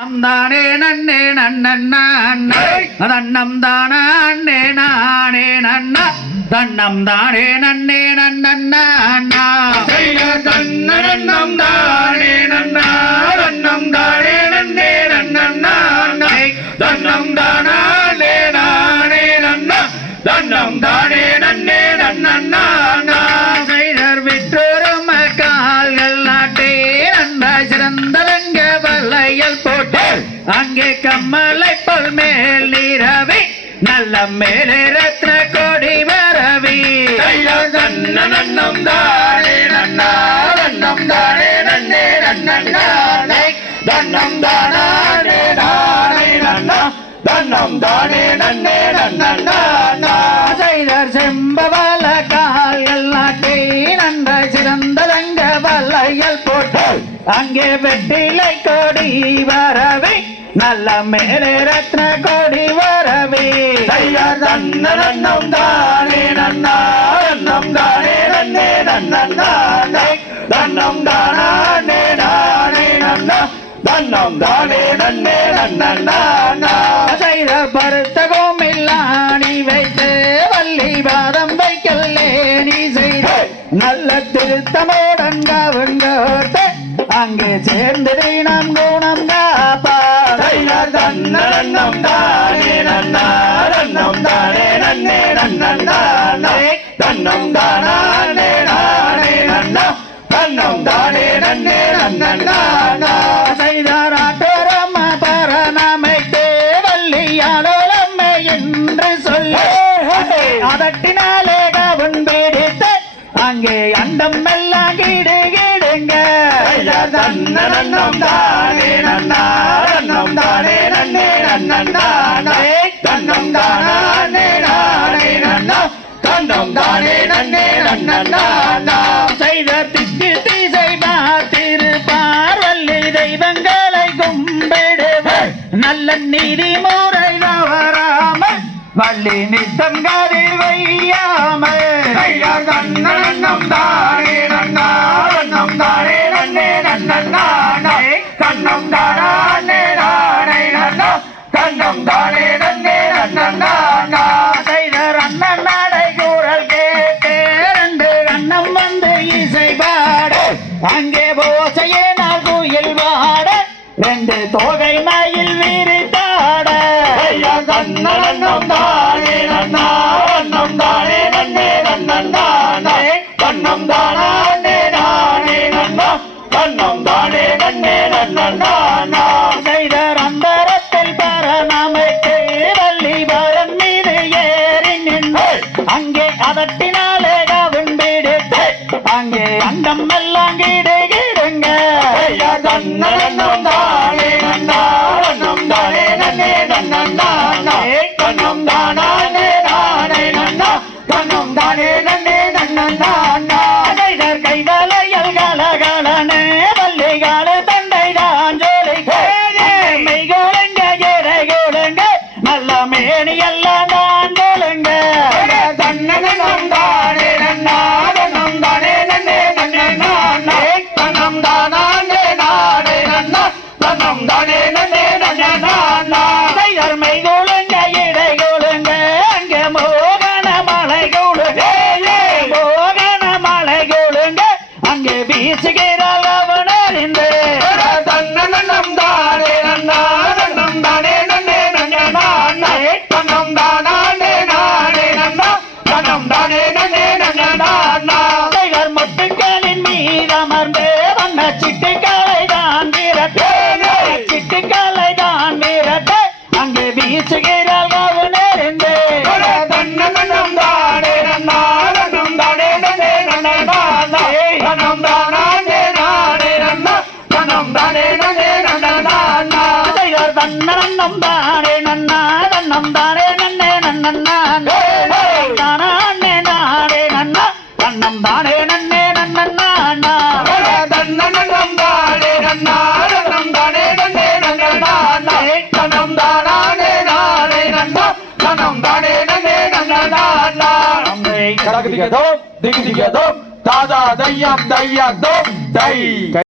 தானே நன்னே நன்னண்ணா தன்னம் தானே நானே நன்னா. தன்னம் தானே நன்னே நன்னண்ணா அங்கே கம்மலை போல் மேல் நீரவி நல்ல மேலே ரத்ன கொடி வரவி. தன்னம் தானே நன்னா தன்னம் தானே நன்னே நன்னா தன்னம் தானே நானே நன்னா தன்னம் தானே நன்னே நன்னா செய்தர் செம்பவல கால்கள் நாட்டே நன்ற சிறந்தலங்க வலையல் போட்டு அங்கே வெட்டிலை கொடி வரவி. நல்ல மேலே ரத்ன கொடி வரவி. தன்னம் தானே நன்னா தன்னம் தானே நன்னே நன்னா தன்னம் தானே நானே நன்னா தன்னம் தானே நன்னே நன்னா செய்தர் பருத்த கோமில்லாணி வைத்து வள்ளி பாதம் வைக்கல்லே நீ செய்த நல்ல திருத்தமோடன் அங்கே சேர்ந்து தன்னம் தானே நன்னா தன்னம் தானே நன்னே நன்னா. தன்னம் தானே நானே நன்னா தன்னம் தானே நன்னே நன்னா. செய்தாராட்டோரம்ம பரணமைக்கு வள்ளியாடோலம்மை என்று சொல்லி அதட்டினாலே கவன் பிடித்து அங்கே அண்டம் எல்லாம் கீடு கீடுங்க. தன்னம் தானே நன்னா தன்னம் தானே நன்னே நன்னா தன்னம் தானே நானே நன்னா தன்னம் தானே நன்னே நன்னா செய்த திக்கு திசை பார்த்திருப்பார் வள்ளி தெய்வங்களை கும்பிடுவர் நல்ல நீதி முறை வராமல் வள்ளி நித்தம் கதிர் வையாமல் தன்னம் தானே நன்னா தானே நன்னே நன்னா ரெண்டு தோகை மயில் விரித்தாட தன்னம் தானே நன்னா தன்னம் தானே நன்னே நன்னா தன்னம் தானே நானே நன்னா தன்னம் தானே நன்னே நன்னா செய்தர் அந்தரத்தில் பரநமைக்கு வள்ளி பரன் மீது ஏறி நின்று அங்கே அதட்டினாலே கவின் பிடித்து அங்கே அண்டம் எல்லாம் கிடு கிடுங்க. எல்லாம் தான் கோலுங்க தன்னம் தானே நன்னா தன்னம் தானே நன்னே நன்னா தன்னம் தானே நானே நன்னா தன்னம் தானே நன்னே நன்னா செய்தர் மெய்கோலுங்க எடை கோலுங்க அங்கே மோகன மலை கோலுங்க மோகன மலை கோலுங்க அங்கே வீசுகிறாள் தன்னனம் தானே நன்னா தன்னம் தானே நன்னே நன்னா நானே நன்னா தானே நன்னே நன்னா தானே நன்னா தன்னம் தானே நன்னே நன்னா தன்னம் தானே நானே நன்னா தன்னம் தானே நன்னே நன்னா அம்மே கடகதிகதோம் திகதிகதோம் தாதா தையம் தையதோம் தை.